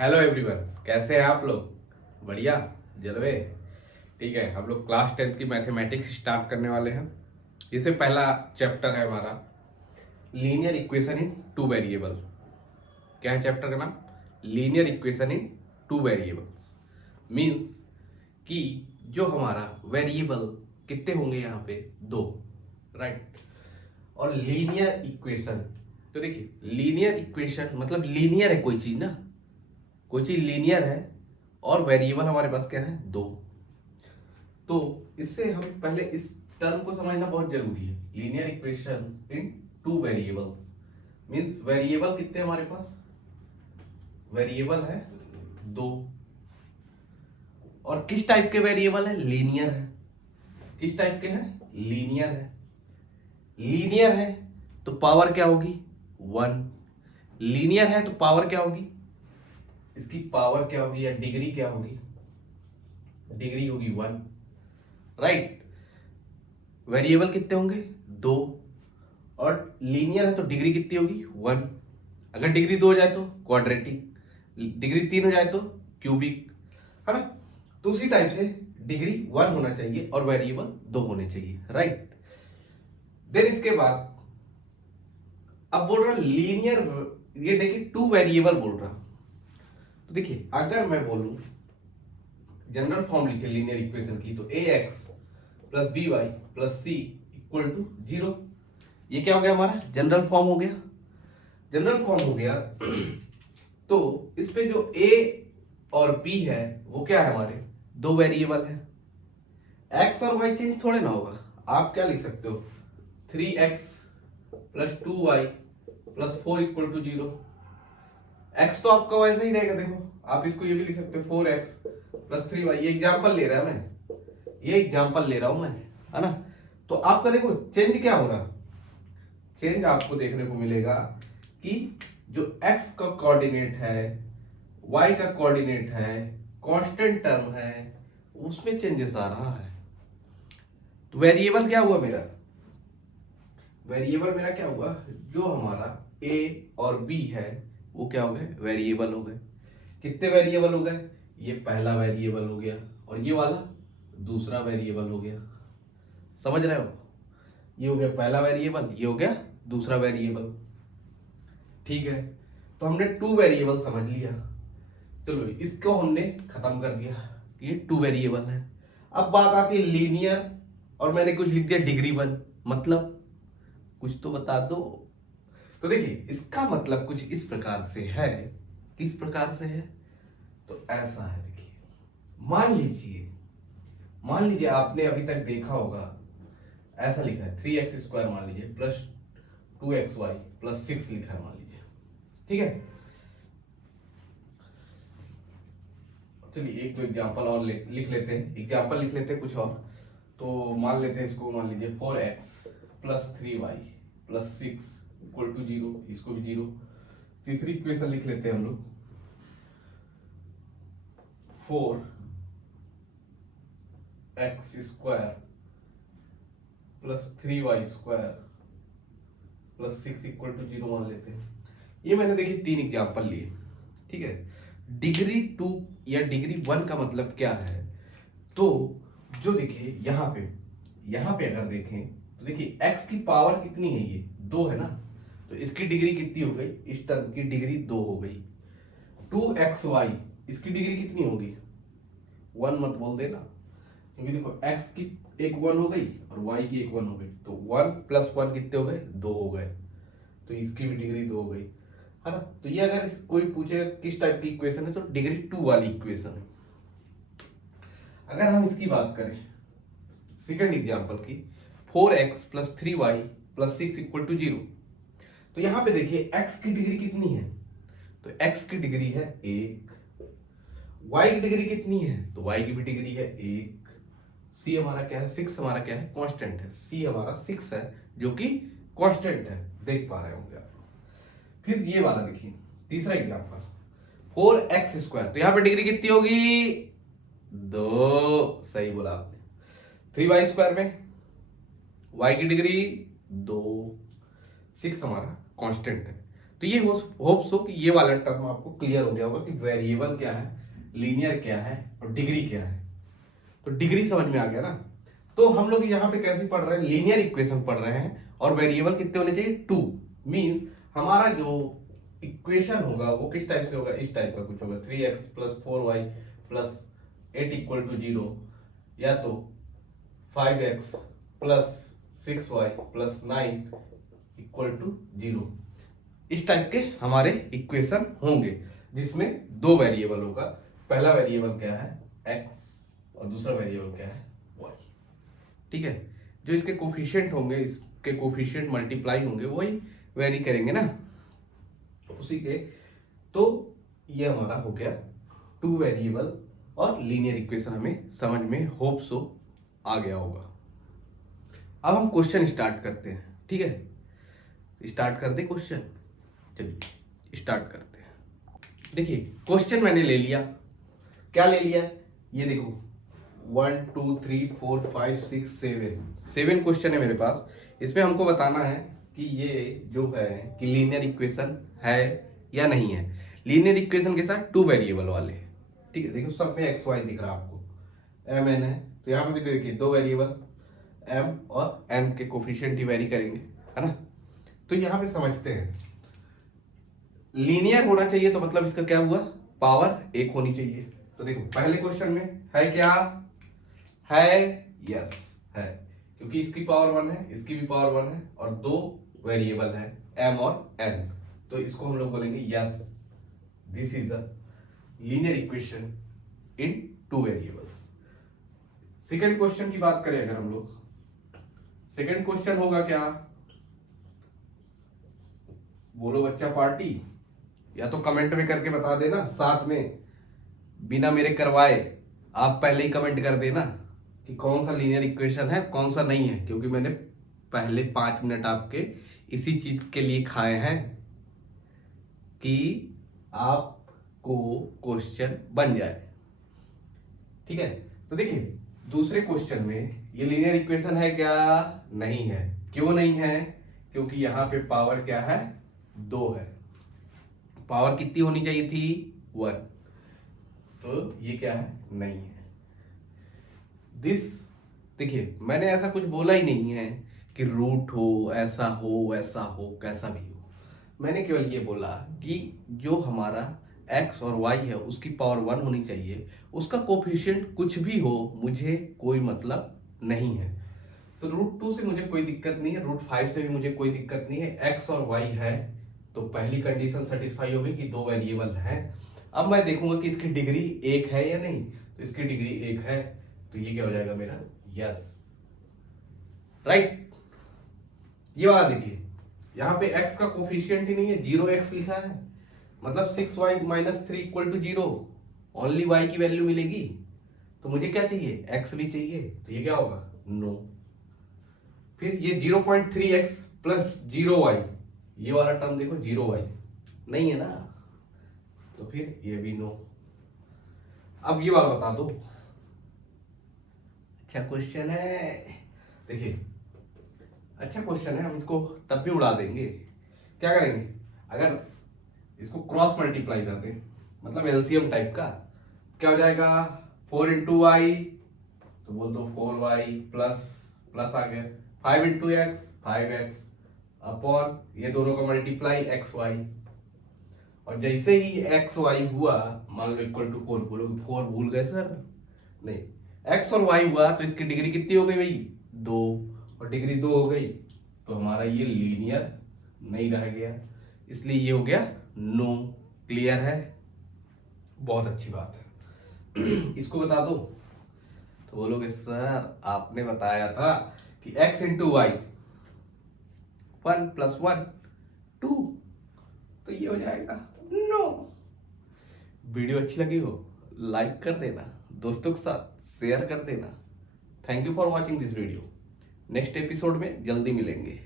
Hello everyone, कैसे हैं आप लोग? बढ़िया, जलवे। ठीक है, हम लोग क्लास 10th की मैथमेटिक्स स्टार्ट करने वाले हैं। इससे पहला चैप्टर है हमारा linear equation in two variable. क्या है चैप्टर का नाम? Linear equation in two variables. Means कि जो हमारा वेरिएबल कितने होंगे यहाँ पे? दो, राइट। और लीनियर इक्वेशन, तो देखिए लीनियर इक्वेशन मतलब लीनियर है कोई चीज ना, कोई चीज लीनियर है और वेरिएबल हमारे पास क्या है? दो। तो इससे हम पहले इस टर्म को समझना बहुत जरूरी है। Linear equation in two variables means variable कितने हमारे पास? वेरिएबल है दो। और किस टाइप के वेरिएबल है? लीनियर है। किस टाइप के हैं? लीनियर है। लीनियर है तो पावर क्या होगी? वन। लीनियर है तो पावर क्या होगी? इसकी पावर क्या होगी या डिग्री क्या होगी? डिग्री होगी वन, राइट। वेरिएबल कितने होंगे? दो। और लीनियर है तो डिग्री कितनी होगी? वन। अगर डिग्री दो हो जाए तो क्वाड्रेटिक, डिग्री तीन हो जाए तो क्यूबिक, है ना। तो उसी टाइप से डिग्री वन होना चाहिए और वेरिएबल दो होने चाहिए, राइट। देन इसके बाद अब बोल रहा लीनियर, ये देखिए टू वेरिएबल बोल रहा। तो देखिए अगर मैं बोलूं जनरल फॉर्म लिखे लीनियर इक्वेशन की, तो A X plus B Y plus C equal to zero. ये क्या हो गया? हमारा जनरल फॉर्म हो गया। जनरल फॉर्म हो गया तो इस पे जो a और b है वो क्या है? हमारे दो वेरिएबल है। x और y चेंज थोड़े ना होगा। आप क्या लिख सकते हो? 3x plus 2y plus 4 equal to zero. x तो आपका वैसा ही रहेगा। देखो आप इसको ये भी लिख सकते हो 4x प्लस 3y। ये एग्जाम्पल ले रहा है मैं, ये एग्जाम्पल ले रहा हूं मैं, है ना। तो आपका देखो चेंज क्या हो रहा? चेंज आपको देखने को मिलेगा कि जो x का कोऑर्डिनेट है, y का कोऑर्डिनेट है, कांस्टेंट टर्म है, उसमें चेंजेस आ रहा है। तो वेरिएबल क्या हुआ मेरा? वेरिएबल मेरा क्या हुआ? जो हमारा a और b है वो क्या हो गए? वेरिएबल हो गए। कितने वेरिएबल हो गए? ये पहला वेरिएबल हो गया और ये वाला दूसरा वेरिएबल हो गया। समझ रहे हो? ये हो गया पहला वेरिएबल, ये हो गया दूसरा वेरिएबल। ठीक है, तो हमने टू वेरिएबल समझ लिया। चलो इसको हमने खत्म कर दिया, ये टू वेरिएबल है। अब बात आती है लीनियर, और मैंने कुछ लिख दिया डिग्री वन। मतलब कुछ तो बता दो। तो देखिए इसका मतलब कुछ इस प्रकार से है। किस प्रकार से है? तो ऐसा है, देखिए मान लीजिए आपने अभी तक देखा होगा, ऐसा लिखा है 3x² मान लीजिए प्लस 2xy प्लस 6 लिखा है मान लीजिए। ठीक है, चलिए एक दो एग्जांपल और लिख लेते हैं। एग्जांपल लिख लेते हैं कुछ और। तो मान लेते हैं इसको, मान लीजिए 4x plus 3y plus 6 equal to zero. इसको भी जीरो। तीसरी इक्वेशन लिख लेते हैं हम लोग 4x² plus 3y² plus 6 equal to zero मान लेते हैं। ये मैंने देखिए तीन एग्जांपल लिए। ठीक है, डिग्री टू या डिग्री वन का मतलब क्या है? तो जो देखिए यहाँ पे अगर देखें तो देखिए x की पावर कितनी है? ये दो है ना। तो इसकी डिग्री कितनी हो गई? इस टर्म की डिग्री दो हो गई। 2xy इसकी डिग्री कितनी होगी? वन मत बोल देना, क्योंकि देखो x की एक वन हो गई और y की एक वन हो गई, तो वन प्लस वन कितने हो गए? दो हो गए। तो इसकी भी डिग्री दो हो गई, है ना। तो ये अगर कोई पूछे किस टाइप की इक्वेशन है, तो डिग्री टू वाली इक्वेशन है। अगर हम इसकी बात करें सेकंड एग्जांपल की, 4x plus 3y plus 6 equal to zero. तो यहां पे देखिए x की डिग्री कितनी है? तो x की डिग्री है एक। y की डिग्री कितनी है? तो y की भी डिग्री है एक। c हमारा क्या है? 6 हमारा क्या है? कांस्टेंट है। c हमारा 6 है जो कि कांस्टेंट है, देख पा रहे होंगे आप। फिर ये वाला देखिए तीसरा एग्जांपल 4x²। तो यहां पे डिग्री कितनी होगी? दो। सही बोला आपने। 3y² में y की डिग्री दो, 6 हमारा कांस्टेंट है। तो ये होप सो कि ये वाला टर्म आपको क्लियर हो गया होगा कि वेरिएबल क्या है, लीनियर क्या है और डिग्री क्या है। तो डिग्री समझ में आ गया ना। तो हम लोग यहाँ पे कैसे पढ़ रहे हैं, लीनियर इक्वेशन पढ़ रहे हैं और वेरिएबल कितने होने चाहिए, 2। मींस हमारा जो इक्वेशन होगा वो किस टाइप से होगा, इस टाइप का कुछ होगा, 3x plus 4y plus 8 equal to 0, या तो 5x plus 6y plus 9 equal to 0। इस टाइप के हमारे इक्वेशन होंगे जिसमें दो वेरिएबल होगा। पहला वेरिएबल क्या है, x, और दूसरा वेरिएबल क्या है, y। ठीक है, जो इसके कोफिशिएंट होंगे, इसके कोफिशिएंट मल्टीप्लाई होंगे, वही वेरी करेंगे ना उसी के। तो ये हमारा हो गया 2 वेरिएबल और लीनियर इक्वेशन, हमें समझ में होप सो आ गया होगा। अब हम क्वेश्चन स्टार्ट करते हैं। ठीक है, स्टार्ट कर दे क्वेश्चन, चलिए स्टार्ट करते हैं। देखिए क्वेश्चन मैंने ले लिया, क्या ले लिया, ये देखो 1 2 3 4 5 6 7 क्वेश्चन है मेरे पास। इसमें हमको बताना है कि ये जो है कि लीनियर इक्वेशन है या नहीं है। लीनियर इक्वेशन के साथ 2 वेरिएबल वाले। ठीक है, देखो सब में एक्स वाई दिख रहा है आपको, एम एन है, तो यहाँ पे भी देखिए 2 वेरिएबल एम और एन के कोफिशिएंट ही वेरी करेंगे, है ना। तो यहाँ पे समझते हैं, लीनियर होना चाहिए तो मतलब इसका क्या हुआ, पावर 1 होनी चाहिए। तो देखो पहले क्वेश्चन में है क्या है, यस है, क्योंकि इसकी पावर 1 है, इसकी भी पावर 1 है और 2 वेरिएबल है एम और एन, तो इसको हम लोग बोलेंगे yes, this is a linear equation in 2 variables. Second question की बात करें अगर हम लोग, सेकेंड क्वेश्चन होगा क्या, बोलो बच्चा पार्टी, या तो कमेंट में करके बता देना, साथ में बिना मेरे करवाए आप पहले ही कमेंट कर देना कि कौन सा लीनियर इक्वेशन है कौन सा नहीं है, क्योंकि मैंने पहले 5 मिनट आपके इसी चीज के लिए खाए हैं कि आपको क्वेश्चन बन जाए। ठीक है, तो देखिए दूसरे क्वेश्चन में ये लीनियर इक्वेशन है क्या, नहीं है। क्यों नहीं है, क्योंकि यहाँ पे पावर क्या है, 2 है। पावर कितनी होनी चाहिए थी, 1, तो ये क्या है, नहीं है। दिस, देखिए मैंने ऐसा कुछ बोला ही नहीं है कि रूट हो, ऐसा हो, ऐसा हो, कैसा भी हो। मैंने केवल ये बोला कि जो हमारा x और y है उसकी पावर 1 होनी चाहिए, उसका कोफिशिएंट कुछ भी हो, मुझे कोई मतलब नहीं है। तो √2 से मुझे कोई दिक्कत नहीं है, √5 से भी मुझे कोई दिक्कत नहीं है, x और y है तो पहली कंडीशन सेटिस्फाई होगी कि 2 वेरिएबल हैं। अब मैं देखूंगा कि इसकी डिग्री 1 है या नहीं, तो इसकी डिग्री 1 है, तो ये क्या हो जाएगा मेरा, यस, राइट। ये वाला देखिए, यहाँ पे x का कोफिशिएंट ही नहीं है, 0x लिखा है, मतलब 6y minus 3 equal to 0, only y की वैल्यू मिलेगी। तो मुझे क्या चाहिए, x भी चाहिए, तो ये क्या होगा, नो। फिर ये 0.3x प्लस 0y, ये वाला टर्म देखो 0y नहीं है ना, तो फिर ये भी नो। अब ये वाला बता दो, अच्छा क्वेश्चन है, देखिए अच्छा क्वेश्चन है, हम इसको तब भी उड़ा देंगे। क्या करेंगे, अगर इसको क्रॉस मल्टीप्लाई कर दें, मतलब एलसीएम टाइप का, क्या हो जाएगा, 4 इंटू वाई, तो बोल दो 4y प्लस प्लस आ गया, 5 इंटू एक्स 5x अपॉन ये दोनों का मल्टीप्लाई xy, और जैसे ही xy हुआ मान लो इक्वल टू 4, बोलोगे 4 भूल गए सर, नहीं, x और y हुआ तो इसकी डिग्री कितनी हो गई भाई, 2, और डिग्री 2 हो गई तो हमारा ये लीनियर नहीं रह गया, इसलिए ये हो गया नो। क्लियर है, बहुत अच्छी बात है। इसको बता दो, तो बोलोगे सर आपने बताया था कि x इंटू वाई 1 प्लस 1 2, तो ये हो जाएगा नो। वीडियो अच्छी लगी हो लाइक कर देना, दोस्तों के साथ शेयर कर देना। Thank you for watching this video. Next episode में जल्दी मिलेंगे।